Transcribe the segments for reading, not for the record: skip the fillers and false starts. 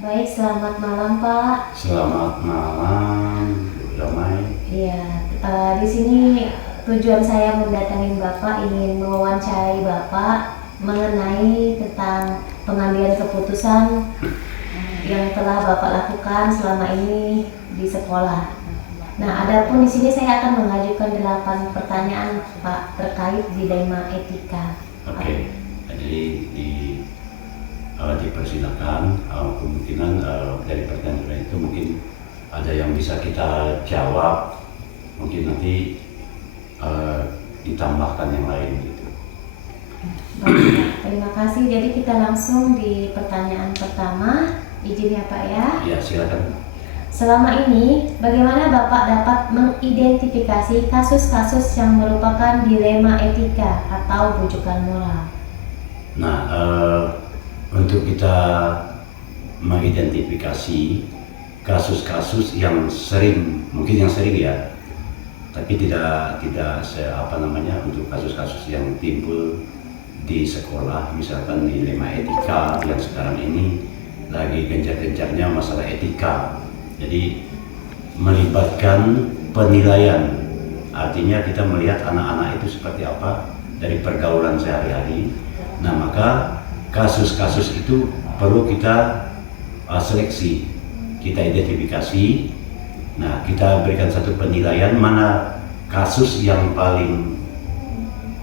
Baik, selamat malam Pak. Selamat malam, Bu Damai. Iya, di sini tujuan saya mendatangi Bapak ingin mewawancarai Bapak mengenai tentang pengambilan keputusan yang telah Bapak lakukan selama ini di sekolah. Nah, adapun di sini saya akan mengajukan 8 pertanyaan Pak terkait dilema etika. Oke, jadi dipersilakan. Kemungkinan dari pertanyaan itu mungkin ada yang bisa kita jawab, mungkin nanti ditambahkan yang lain gitu. Baik, terima kasih. Jadi kita langsung di pertanyaan pertama. Izin ya Pak ya. Ya, silakan. Selama ini, bagaimana Bapak dapat mengidentifikasi kasus-kasus yang merupakan dilema etika atau bujukan moral? Nah, untuk kita mengidentifikasi kasus-kasus yang sering, mungkin yang sering ya, tapi tidak untuk kasus-kasus yang timbul di sekolah, misalkan dilema etika yang sekarang ini lagi gencar-gencarnya masalah etika. Jadi melibatkan penilaian, artinya kita melihat anak-anak itu seperti apa dari pergaulan sehari-hari. Nah, maka kasus-kasus itu perlu kita seleksi, kita identifikasi. Nah, kita berikan satu penilaian mana kasus yang paling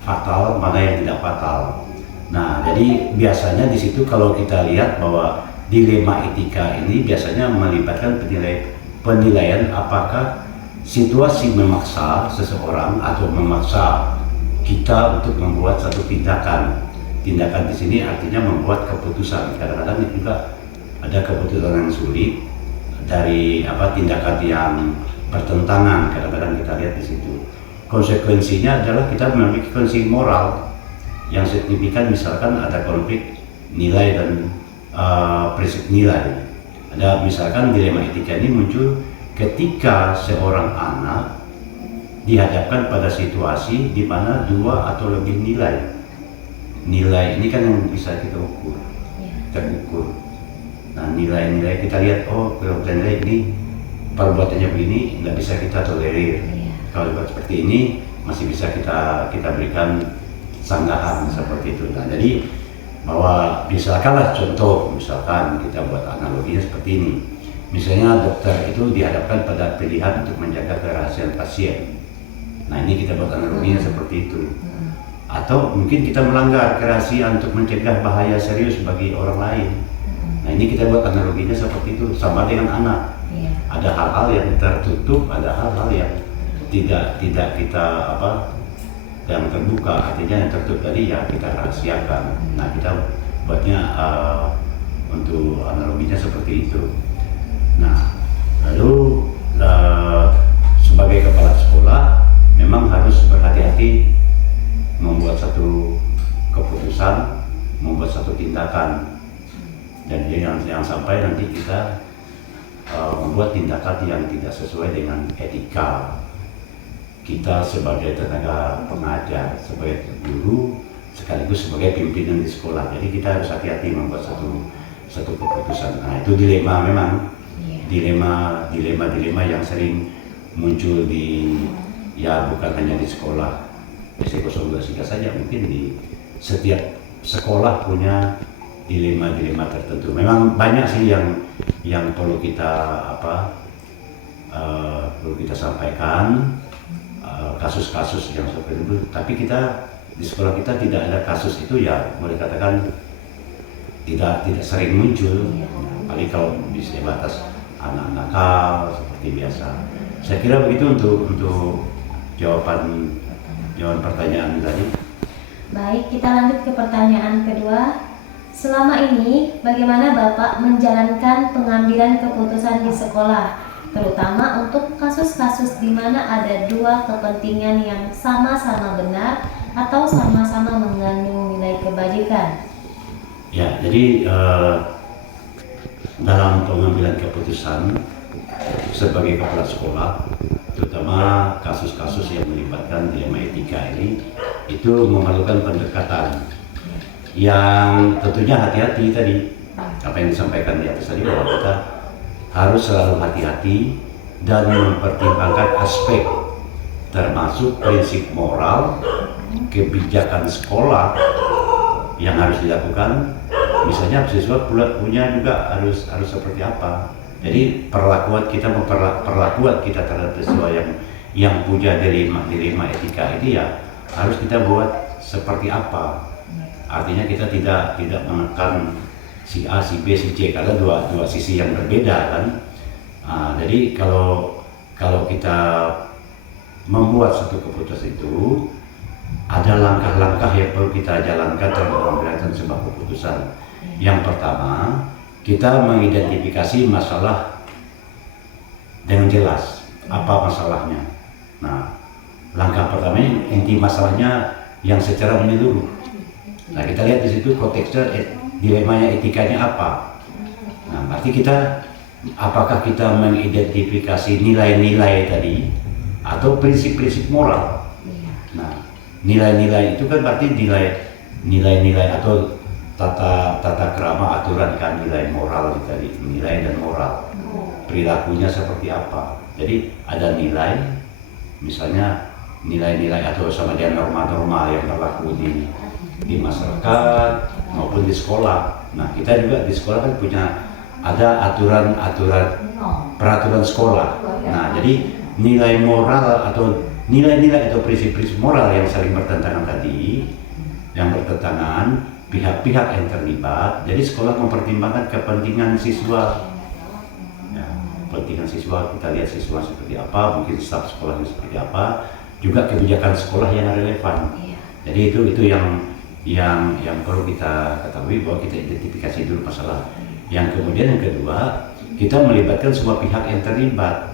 fatal, mana yang tidak fatal. Nah, jadi biasanya di situ kalau kita lihat bahwa dilema etika ini biasanya melibatkan penilaian apakah situasi memaksa seseorang atau memaksa kita untuk membuat satu tindakan. Tindakan di sini artinya membuat keputusan. Kadang-kadang juga ada keputusan yang sulit dari tindakan yang bertentangan. Kadang-kadang kita lihat di situ. Konsekuensinya adalah kita memiliki konsekuensi moral yang signifikan, misalkan ada konflik nilai dan prinsip nilai. Ada misalkan dilema etika ini muncul ketika seorang anak dihadapkan pada situasi di mana 2 atau lebih nilai. Nilai ini kan yang bisa kita ukur, terukur. Nah, nilai-nilai kita lihat, oh nilai ini perbuatannya begini, nggak bisa kita tolerir. Kalau buat seperti ini masih bisa kita berikan sanggahan seperti itu. Nah, jadi bahwa misalkanlah contoh, misalkan kita buat analoginya seperti ini. Misalnya dokter itu dihadapkan pada pilihan untuk menjaga kerahasiaan pasien. Nah, ini kita buat analoginya seperti itu. Atau mungkin kita melanggar kerahasiaan untuk mencegah bahaya serius bagi orang lain. Nah, ini kita buat analoginya seperti itu, sama dengan anak. Ada hal-hal yang tertutup, ada hal-hal yang tidak kita yang terbuka, artinya yang tertutup tadi ya kita rahasiakan. Nah, kita buatnya untuk analoginya seperti itu. Nah, lalu sebagai kepala sekolah memang harus berhati-hati membuat satu keputusan, membuat satu tindakan, dan yang sampai nanti kita membuat tindakan yang tidak sesuai dengan etika kita sebagai tenaga pengajar, sebagai guru, sekaligus sebagai pimpinan di sekolah. Jadi kita harus hati-hati membuat satu keputusan. Nah, itu dilema memang, dilema yang sering muncul bukan hanya di sekolah SC023 saja, mungkin di setiap sekolah punya dilema tertentu. Memang banyak sih yang perlu kita sampaikan. Kasus-kasus yang seperti itu, tapi kita di sekolah kita tidak ada kasus itu, ya boleh katakan tidak sering muncul. Paling kalau di sebatas anak nakal seperti biasa. Saya kira begitu untuk jawaban pertanyaan tadi. Baik, kita lanjut ke pertanyaan kedua. Selama ini, bagaimana Bapak menjalankan pengambilan keputusan di sekolah, terutama untuk kasus-kasus di mana ada 2 kepentingan yang sama-sama benar atau sama-sama mengandung nilai kebajikan? Ya, jadi dalam pengambilan keputusan sebagai kepala sekolah, terutama kasus-kasus yang melibatkan dilema etika ini, itu memerlukan pendekatan yang tentunya hati-hati tadi. apa yang disampaikan di atas tadi, bahwa kita harus selalu hati-hati dan mempertimbangkan aspek termasuk prinsip moral, kebijakan sekolah yang harus dilakukan. Misalnya siswa punya juga harus seperti apa. Jadi perlakuan kita terhadap siswa yang punya dilema etika ini ya harus kita buat seperti apa. Artinya kita tidak menekan si A, si B, si C, karena dua sisi yang berbeda kan. Jadi kalau kita membuat satu keputusan itu, ada langkah-langkah yang perlu kita jalankan dalam mengambil sebuah keputusan. Yang pertama, kita mengidentifikasi masalah dengan jelas, apa masalahnya. Nah, langkah pertama inti masalahnya yang secara menyeluruh. Nah, kita lihat di situ konteksnya, dilemanya etikanya apa. Nah, berarti apakah kita mengidentifikasi nilai-nilai tadi atau prinsip-prinsip moral. Nah, nilai-nilai itu kan berarti nilai-nilai atau tata krama, aturan kan, nilai moral tadi, nilai dan moral. Perilakunya seperti apa. Jadi ada nilai, misalnya nilai-nilai atau sama dengan norma-norma yang berlaku di masyarakat maupun di sekolah. Nah, kita juga di sekolah kan punya ada peraturan sekolah. Nah, jadi nilai moral atau nilai-nilai atau prinsip-prinsip moral yang saling bertentangan tadi, yang bertentangan pihak-pihak yang terlibat. Jadi sekolah mempertimbangkan kepentingan siswa. Ya, kepentingan siswa, kita lihat siswa seperti apa, mungkin staf sekolahnya seperti apa, juga kebijakan sekolah yang relevan. Jadi itu yang perlu kita ketahui, bahwa kita identifikasi dulu masalah. Yang kemudian yang kedua, kita melibatkan semua pihak yang terlibat.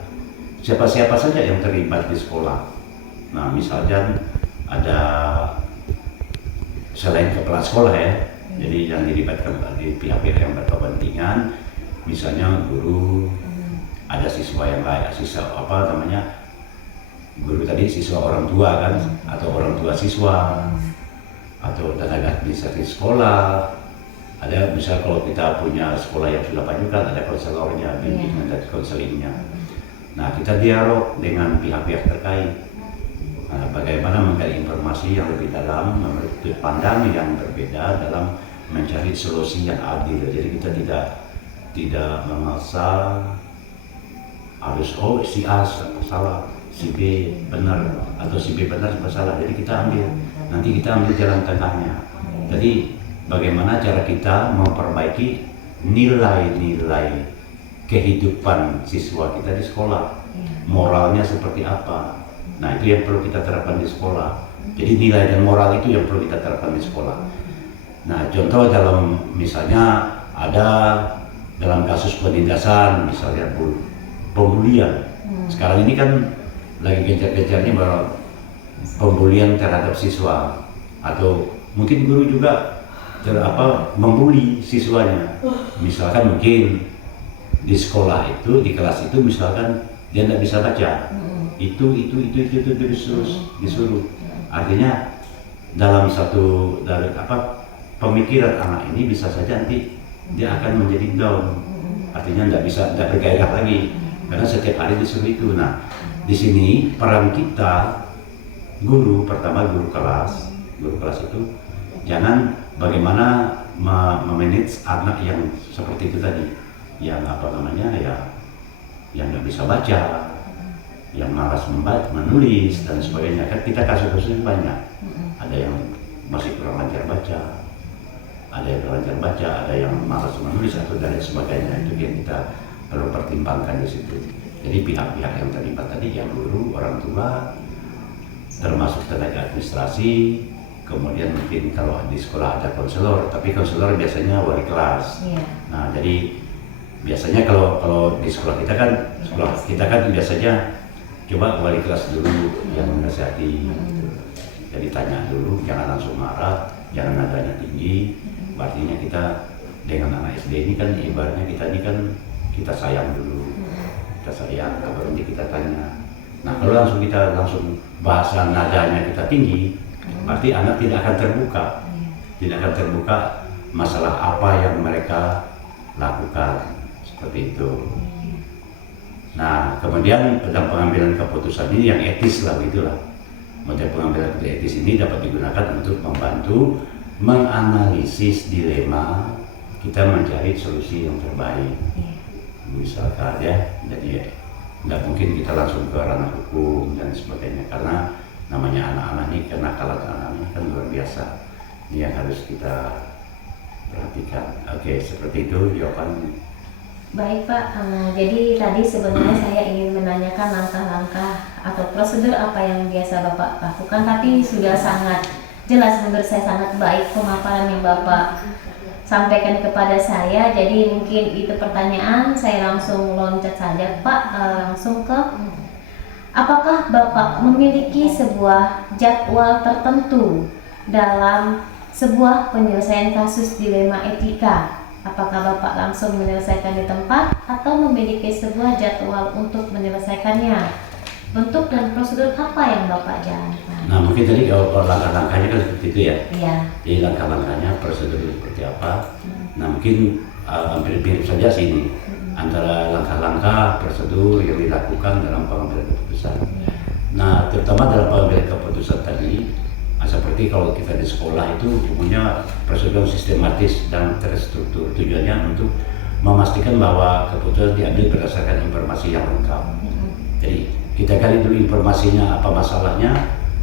Siapa-siapa saja yang terlibat di sekolah. Nah, misalnya ada selain kepala sekolah ya, jadi yang dilibatkan di pihak-pihak yang berkepentingan, misalnya guru, ada siswa yang lain, guru tadi, siswa orang tua kan, atau orang tua siswa, atau tenaga administratif sekolah. Ada misal kalau kita punya sekolah yang sudah maju kan ada konselornya, bimbingan dan konselingnya. Nah, kita dialog dengan pihak-pihak terkait. Nah, bagaimana menggali informasi yang lebih dalam, memiliki pandangan yang berbeda dalam mencari solusi yang adil. Jadi kita tidak memaksa harus si A salah, si B benar, atau si B benar salah. Jadi kita ambil jalan tengahnya. Jadi bagaimana cara kita memperbaiki nilai-nilai kehidupan siswa kita di sekolah, moralnya seperti apa. Nah, itu yang perlu kita terapkan di sekolah. Jadi nilai dan moral itu yang perlu kita terapkan di sekolah. Nah, contoh misalnya ada dalam kasus penindasan, misalnya pembulian. Sekarang ini kan lagi gencar-gencarnya bahwa pembulian terhadap siswa, atau mungkin guru juga membuli siswanya. Misalkan mungkin di sekolah itu, di kelas itu misalkan dia tidak bisa baca, itu disuruh. Artinya dalam pemikiran anak ini bisa saja nanti dia akan menjadi down, artinya tidak bergairah lagi karena setiap hari disuruh itu. Nah, di sini peran kita guru kelas itu jangan bagaimana memanage anak yang seperti itu tadi, yang yang nggak bisa baca, yang malas menulis dan sebagainya. Kan kita kasus-kasusnya banyak. Ada yang masih kurang lancar baca, ada yang lancar baca, ada yang malas menulis atau dan sebagainya. Itu yang kita perlu pertimbangkan di situ. Jadi pihak-pihak yang terlibat tadi, yang guru, orang tua, termasuk tenaga administrasi, kemudian mungkin kalau di sekolah ada konselor, tapi konselor biasanya wali kelas. Nah, jadi biasanya kalau di sekolah kita kan biasanya coba wali kelas dulu yang menasihati. Jadi tanya dulu, jangan langsung marah, jangan nadanya tinggi. Artinya kita dengan anak SD ini kan ibaratnya kita sayang dulu, baru nanti kita tanya. Nah, kalau langsung bahasa nadanya kita tinggi, berarti anak tidak akan terbuka masalah apa yang mereka lakukan seperti itu. Nah, kemudian dalam pengambilan keputusan ini yang etis lah gitulah. Model pengambilan keputusan etis ini dapat digunakan untuk membantu menganalisis dilema kita mencari solusi yang terbaik. Misalkan ya, jadi nggak mungkin kita langsung ke ranah hukum dan sebagainya karena namanya anak-anak ini, kenakalan anak-anak ini kan luar biasa. Ini yang harus kita perhatikan. Oke, seperti itu jawaban. Baik Pak, jadi tadi sebenarnya saya ingin menanyakan langkah-langkah atau prosedur apa yang biasa Bapak lakukan, tapi sudah sangat jelas menurut saya, sangat baik pemaparan yang Bapak sampaikan kepada saya. Jadi mungkin itu pertanyaan, saya langsung loncat saja Pak, langsung ke apakah Bapak memiliki sebuah jadwal tertentu dalam sebuah penyelesaian kasus dilema etika? Apakah Bapak langsung menyelesaikan di tempat atau memiliki sebuah jadwal untuk menyelesaikannya? Bentuk dan prosedur apa yang Bapak jalankan? Nah, mungkin tadi kalau langkah-langkahnya kan seperti itu ya. Iya. Jadi langkah-langkahnya, prosedur seperti apa. Nah, mungkin hampir mirip saja sih ini antara langkah-langkah prosedur yang dilakukan dalam pengambilan keputusan. Nah, terutama dalam pengambilan keputusan tadi, seperti kalau kita di sekolah itu punya prosedur sistematis dan terstruktur, tujuannya untuk memastikan bahwa keputusan diambil berdasarkan informasi yang lengkap. Jadi kita gali dulu informasinya, apa masalahnya,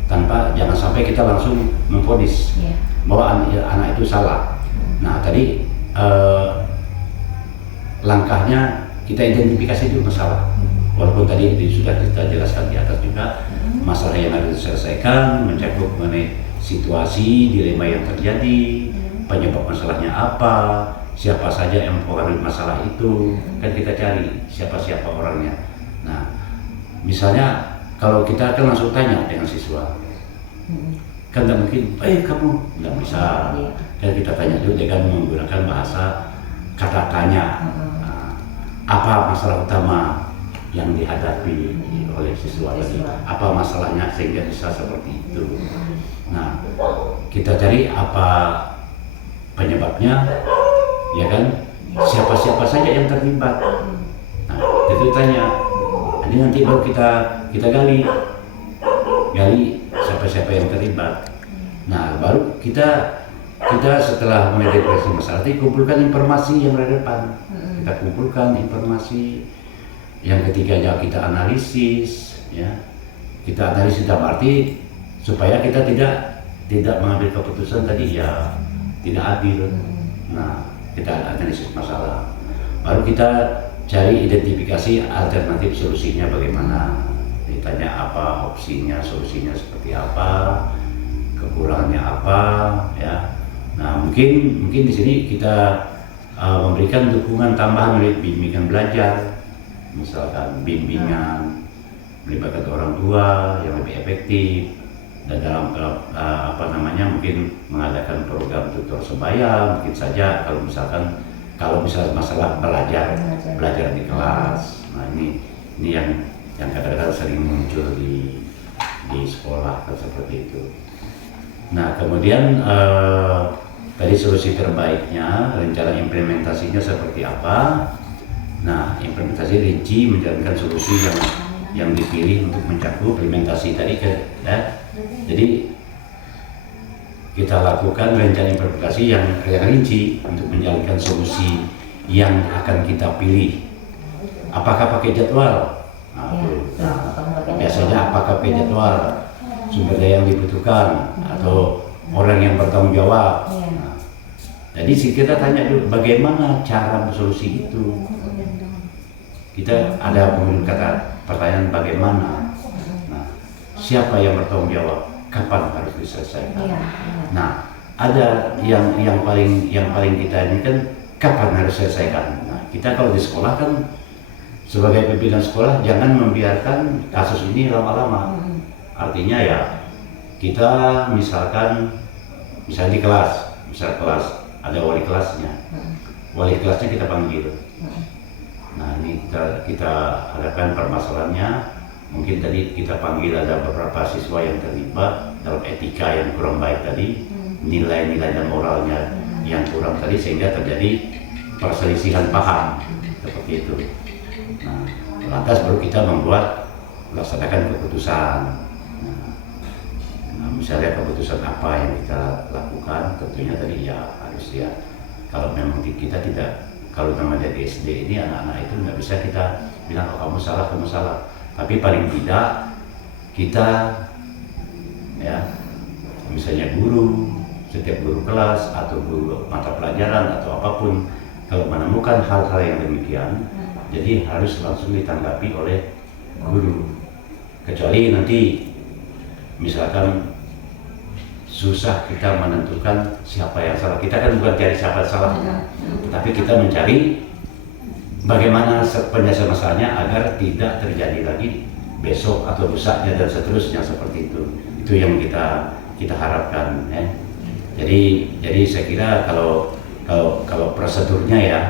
tanpa jangan sampai kita langsung memvonis bahwa anak itu salah. Nah, tadi langkahnya kita identifikasi dulu masalah. Walaupun tadi sudah kita jelaskan di atas juga masalah yang harus diselesaikan, mencakup mengenai situasi dilema yang terjadi, penyebab masalahnya apa, siapa saja yang mempengaruhi masalah itu, kan kita cari siapa-siapa orangnya. Nah, misalnya kalau kita kan langsung tanya dengan siswa, kan nggak mungkin, kamu nggak bisa. Kan kita tanya dulu dengan menggunakan bahasa kata tanya. Nah, apa masalah utama yang dihadapi oleh siswa tadi, apa masalahnya sehingga bisa seperti itu. Nah, kita cari apa penyebabnya, ya kan, siapa-siapa saja yang terlibat. Nah, itu tanya, ini nanti baru kita gali siapa-siapa yang terlibat. Nah, baru kita setelah mendeteksi masalah itu kumpulkan informasi yang relevan. Kita kumpulkan informasi. Yang ketiganya kita analisis, ya. Kita analisis dalam arti supaya kita tidak mengambil keputusan tadi ya tidak adil. Nah, kita analisis masalah. Baru kita cari identifikasi alternatif solusinya bagaimana. Ditanya apa opsinya, solusinya seperti apa, kekurangannya apa, ya. Nah, mungkin di sini kita memberikan dukungan tambahan melalui bimbingan belajar. Misalkan bimbingan melibatkan orang tua yang lebih efektif, dan dalam mungkin mengadakan program tutor sebaya mungkin saja kalau misalnya masalah belajar di kelas. Nah, ini yang kadang-kadang sering muncul di sekolah kan seperti itu. Nah, kemudian tadi solusi terbaiknya, rencana implementasinya seperti apa. Nah, implementasi rinci menjalankan solusi yang dipilih untuk mencakup implementasi tadi jadi kita lakukan rencana implementasi yang rinci untuk menjalankan solusi yang akan kita pilih. Apakah pakai jadwal? Biasanya apakah pakai jadwal, sumber daya yang dibutuhkan, atau orang yang bertanggung jawab. Nah, jadi kita tanya dulu bagaimana cara solusi itu. Kita ada penggunaan kata pertanyaan bagaimana. Nah, siapa yang bertanggung jawab? Kapan harus diselesaikan? Nah, ada yang paling kita ini kan kapan harus diselesaikan. Nah, kita kalau di sekolah kan sebagai pimpinan sekolah jangan membiarkan kasus ini lama-lama. Artinya ya kita misalnya di kelas, ada wali kelasnya. Wali kelasnya kita panggil. Nah, ini kita hadapkan permasalahannya. Mungkin tadi kita panggil ada beberapa siswa yang terlibat dalam etika yang kurang baik tadi, nilai-nilai dan moralnya yang kurang tadi, sehingga terjadi perselisihan paham seperti itu. Nah, lantas baru kita melaksanakan keputusan. Nah, misalnya keputusan apa yang kita lakukan, tentunya tadi ya harus ya. Kalau memang kita tidak, kalau namanya di SD ini anak-anak itu nggak bisa kita bilang oh kamu salah. Tapi paling tidak kita ya, misalnya setiap guru kelas atau guru mata pelajaran atau apapun, kalau menemukan hal-hal yang demikian, jadi harus langsung ditanggapi oleh guru. Kecuali nanti misalkan susah kita menentukan siapa yang salah. Kita kan bukan cari siapa salahnya, tapi kita mencari bagaimana penyelesaian masalahnya agar tidak terjadi lagi besok atau lusanya dan seterusnya seperti itu. Itu yang kita harapkan. Ya. Jadi saya kira kalau prosedurnya ya,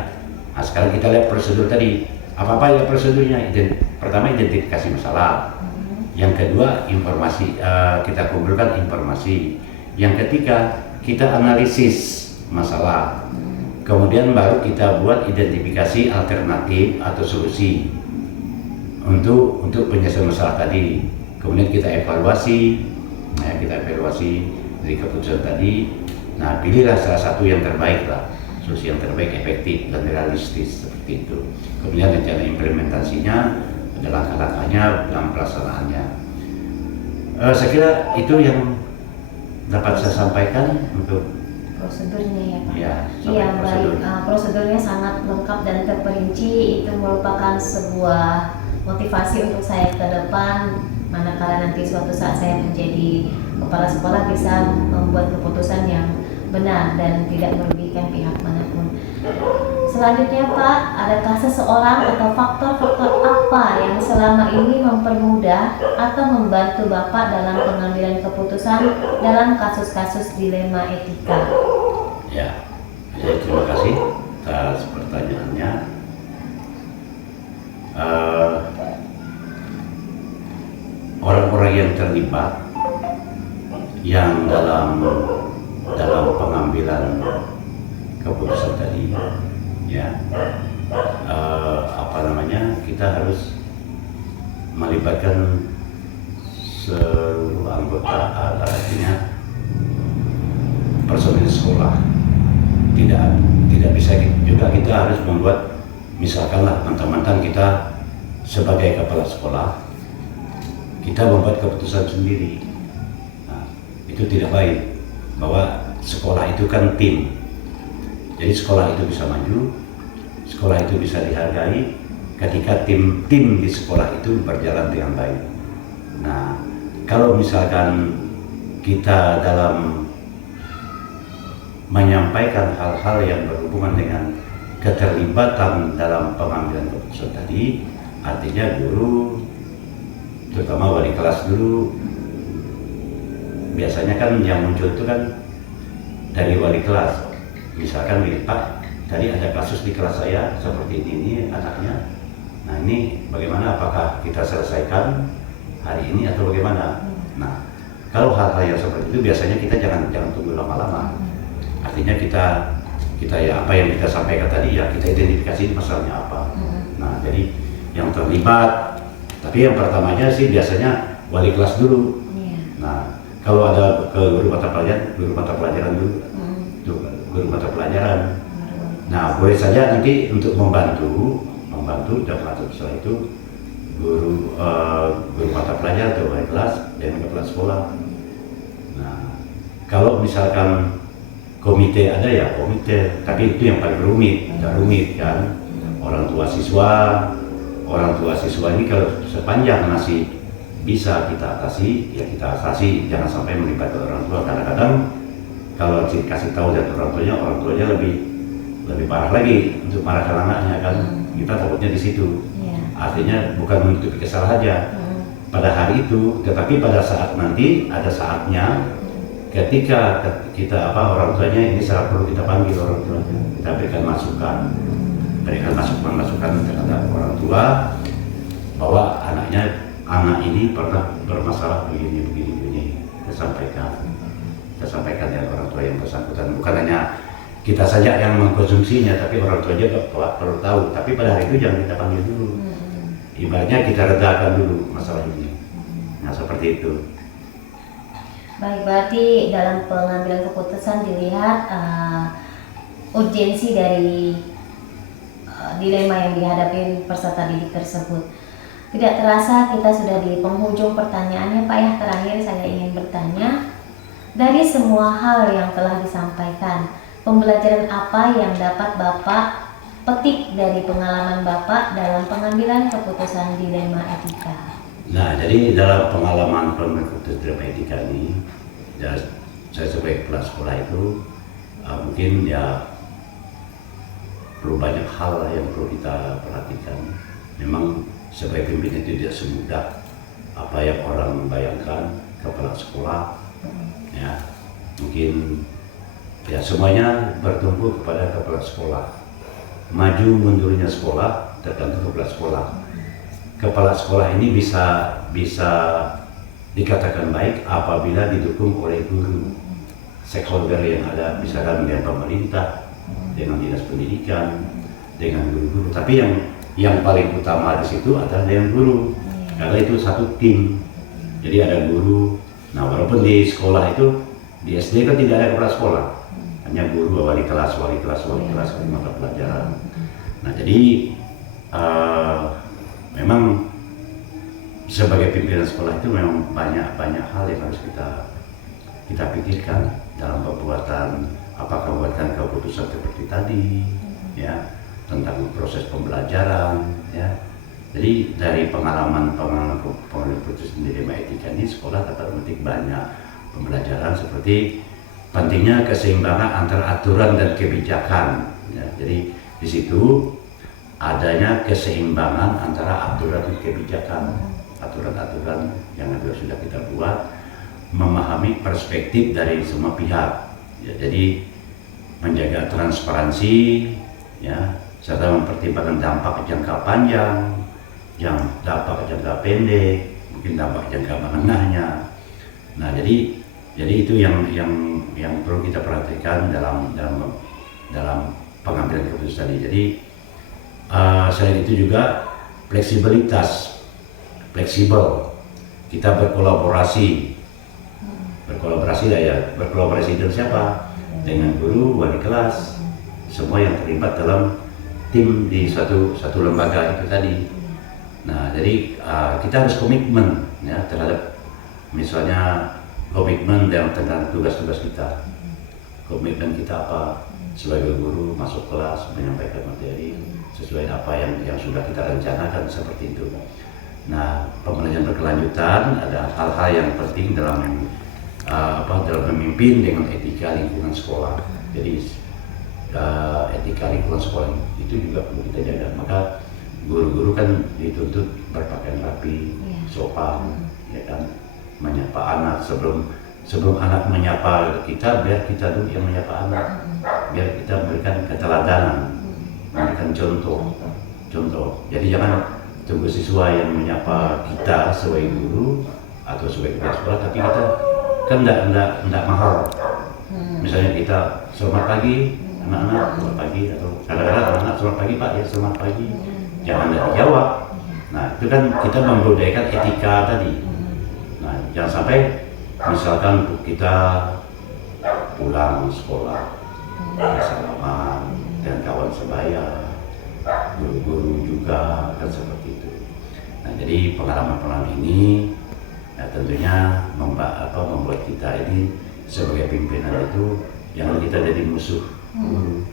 nah sekarang kita lihat prosedur tadi. Apa ya prosedurnya? Pertama identifikasi masalah. Yang kedua informasi, kita kumpulkan informasi. Yang ketiga kita analisis masalah. Kemudian baru kita buat identifikasi alternatif atau solusi untuk penyelesaian masalah tadi. Kemudian kita evaluasi dari keputusan tadi. Nah, pilihlah salah satu yang terbaik lah, solusi yang terbaik, efektif dan realistis seperti itu. Kemudian rencana implementasinya, ada langkah-langkahnya dalam pelaksanaannya. Saya kira itu yang dapat saya sampaikan untuk prosedurnya ya Pak. Ya, Iya baik. Prosedurnya sangat lengkap dan terperinci. Itu merupakan sebuah motivasi untuk saya ke depan. Manakala nanti suatu saat saya menjadi kepala sekolah bisa membuat keputusan yang benar dan tidak merugikan pihak manapun. Selanjutnya Pak, adakah seseorang atau faktor-faktor apa yang selama ini mempermudah atau membantu Bapak dalam pengambilan keputusan dalam kasus-kasus dilema etika? Ya, terima kasih atas pertanyaannya. Orang-orang yang terlibat yang dalam pengambilan keputusan tadi, ya, kita harus melibatkan seluruh anggota, artinya personil sekolah. Tidak bisa juga kita harus membuat, misalkanlah mantan-mantan kita sebagai kepala sekolah, kita membuat keputusan sendiri. Nah, itu tidak baik, bahwa sekolah itu kan tim. Jadi sekolah itu bisa maju, sekolah itu bisa dihargai ketika tim di sekolah itu berjalan dengan baik. Nah, kalau misalkan kita dalam menyampaikan hal-hal yang berhubungan dengan keterlibatan dalam pengambilan keputusan tadi, artinya guru, terutama wali kelas dulu, biasanya kan yang muncul itu kan dari wali kelas. Misalkan Pak, tadi ada kasus di kelas saya seperti ini anaknya. Nah, ini bagaimana, apakah kita selesaikan hari ini atau bagaimana? Nah, kalau hal-hal yang seperti itu biasanya kita jangan tunggu lama-lama. Artinya kita ya apa yang kita sampaikan tadi ya kita identifikasi masalahnya apa. Nah, jadi yang terlibat, tapi yang pertamanya sih biasanya wali kelas dulu. Nah, kalau ada ke guru mata pelajaran dulu. Guru mata pelajaran. Nah, boleh saja nanti untuk membantu dan setelah itu guru mata pelajaran atau wali kelas dan kepala sekolah. Nah, kalau misalkan komite ada ya komite, tapi itu yang paling rumit kan. Orang tua siswa ini kalau sepanjang masih bisa kita atasi, ya kita atasi, jangan sampai melibatkan orang tua. Kadang-kadang kalau dikasih tahu dari orang tuanya lebih parah lagi untuk marahkan anaknya kan. Kita takutnya di situ. Artinya bukan menutupi kesalahan aja pada hari itu, tetapi pada saat nanti ada saatnya ketika kita orang tuanya ini sangat perlu kita panggil orang tuanya, kita berikan masukan terhadap orang tua bahwa anak ini pernah bermasalah begini, kita sampaikan ya orang tua yang bersangkutan, bukan hanya kita saja yang mengkonsumsinya, tapi orang tua juga perlu tahu. Tapi pada hari itu jangan kita panggil dulu. Ibaratnya kita redakan dulu masalah ini. Nah seperti itu. Baik, berarti dalam pengambilan keputusan dilihat urgensi dari dilema yang dihadapi peserta didik tersebut. Tidak terasa kita sudah di penghujung pertanyaannya Pak ya. Terakhir saya ingin bertanya, dari semua hal yang telah disampaikan, pembelajaran apa yang dapat Bapak petik dari pengalaman Bapak dalam pengambilan keputusan dilema etika? Nah, jadi dalam pengalaman keputusan dilema etika ini, ya, saya sebagai kepala sekolah itu mungkin ya perlu banyak hal yang perlu kita perhatikan. Memang sebagai pemimpin itu tidak semudah apa yang orang bayangkan. Kepala sekolah, ya mungkin ya semuanya bertumpu kepada kepala sekolah. Maju mundurnya sekolah tergantung kepala sekolah. Kepala sekolah ini bisa dikatakan baik apabila didukung oleh guru, stakeholder yang ada, misalkan dengan pemerintah, dengan dinas pendidikan, dengan guru-guru. Tapi yang paling utama di situ adalah dengan guru, karena itu satu tim. Jadi ada guru. Nah walaupun di sekolah itu di SD kan tidak ada kepala sekolah, hanya guru, wali kelas, wali mata pelajaran. Nah jadi memang sebagai pimpinan sekolah itu memang banyak hal yang harus kita pikirkan dalam pembuatan, apakah membuatkan keputusan seperti tadi, ya tentang proses pembelajaran, ya. Jadi dari pengalaman keputusan dilema etika ini, sekolah dapat memetik banyak pembelajaran seperti pentingnya keseimbangan antara aturan dan kebijakan. Ya. Jadi di situ adanya keseimbangan antara aturan dan kebijakan, aturan-aturan yang sudah kita buat, memahami perspektif dari semua pihak. Ya, jadi menjaga transparansi, ya, serta mempertimbangkan dampak jangka panjang, dampak jangka pendek, mungkin dampak jangka menengahnya. Nah, jadi itu yang perlu kita perhatikan dalam pengambilan keputusan ini. Jadi selain itu juga fleksibel, kita berkolaborasi lah ya. Berkolaborasi dengan siapa? Dengan guru, wali kelas, semua yang terlibat dalam tim di suatu lembaga itu tadi. Nah, jadi kita harus komitmen ya terhadap, misalnya komitmen dalam tentang tugas-tugas kita. Komitmen kita apa? Sebagai guru masuk kelas menyampaikan materi sesuai apa yang sudah kita rencanakan, seperti itu. Nah, pembelajaran berkelanjutan ada hal-hal yang penting dalam memimpin dengan etika lingkungan sekolah. Jadi etika lingkungan sekolah itu juga perlu kita jaga. Maka guru-guru kan dituntut berpakaian rapi, sopan, ya kan, menyapa anak sebelum anak menyapa kita, biar kita dulu yang menyapa anak, biar kita memberikan keteladanan, memberikan contoh. Jadi jangan tunggu siswa yang menyapa kita sebagai guru atau sebagai kepala sekolah, tapi kita kan enggak mahal. Misalnya kita selamat pagi anak-anak, selamat pagi, atau kadang-kadang anak-anak selamat pagi Pak, ya selamat pagi, jangan enggak dijawab. Nah itu kan kita membudayakan etika tadi. Nah jangan sampai misalkan kita pulang sekolah bersalaman dengan kawan sebaya, guru-guru juga kan seperti itu. Nah jadi pengalaman ini ya, tentunya membuat kita ini sebagai pimpinan itu jangan kita jadi musuh guru.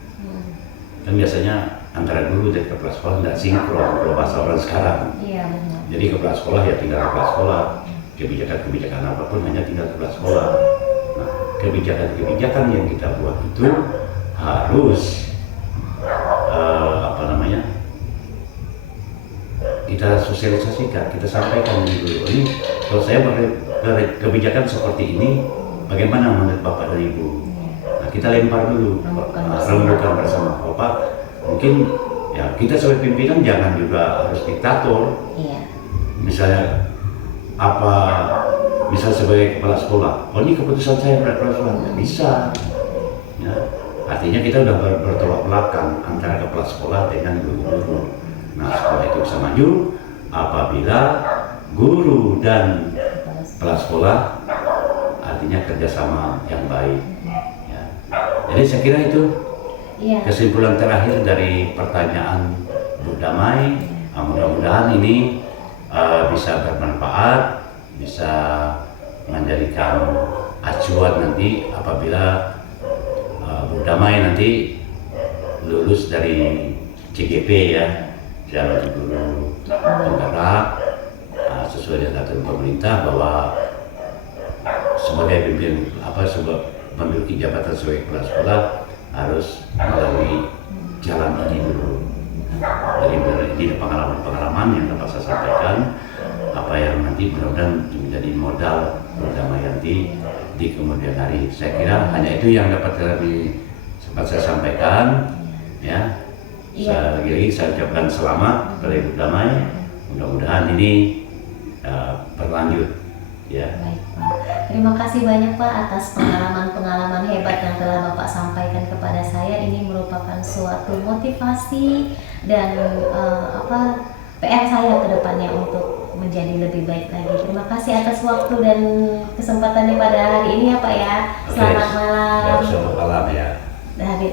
Kan biasanya antara guru dan kepala sekolah tidak sinkron kalau bahasa orang sekarang. Iya, benar. Jadi kepala sekolah ya tinggal kepala sekolah, kebijakan apapun hanya tinggal kepala sekolah. Nah, kebijakan yang kita buat itu harus kita sosialisasikan, kita sampaikan dulu. Ini kalau saya kebijakan seperti ini, bagaimana menurut Bapak dan Ibu? Nah, kita lempar dulu, rembukan bersama Bapak. Mungkin ya kita sebagai pimpinan jangan juga harus diktator. Iya. Misalnya misal sebagai kepala sekolah, oh ini keputusan saya kepala sekolah, nggak bisa. Ya. Artinya kita udah bertolak belakang antara kepala sekolah dengan guru-guru. Nah, sekolah itu bisa maju apabila guru dan kepala sekolah artinya kerjasama yang baik. Ya. Jadi saya kira itu Iya. kesimpulan terakhir dari pertanyaan Bu Damai. Mudah-mudahan ini bisa bermanfaat, bisa menjadikan acuan nanti apabila Bu Damai nanti lulus dari CGP ya, Calon Guru Penggerak, sesuai dengan aturan pemerintah bahwa sebagai pimpinan memiliki jabatan sebagai kepala sekolah harus melalui jalan ini dulu. Jadi ini pengalaman yang dapat saya sampaikan, apa yang nanti mudah-mudahan menjadi modal Bu Damai nanti di kemudian hari. Saya kira hanya itu yang dapat sempat saya sampaikan, ya. Iya. Lagi saya ucapkan selamat kepada Ibu Damai. Mudah-mudahan ini berlanjut, ya. Baik, Pak. Terima kasih banyak Pak atas pengalaman-pengalaman hebat yang telah Bapak sampaikan kepada saya. Ini merupakan suatu motivasi dan PR saya ke depannya untuk menjadi lebih baik lagi. Terima kasih atas waktu dan kesempatannya pada hari ini ya Pak ya. Oke. Selamat malam. Selamat malam ya. Dari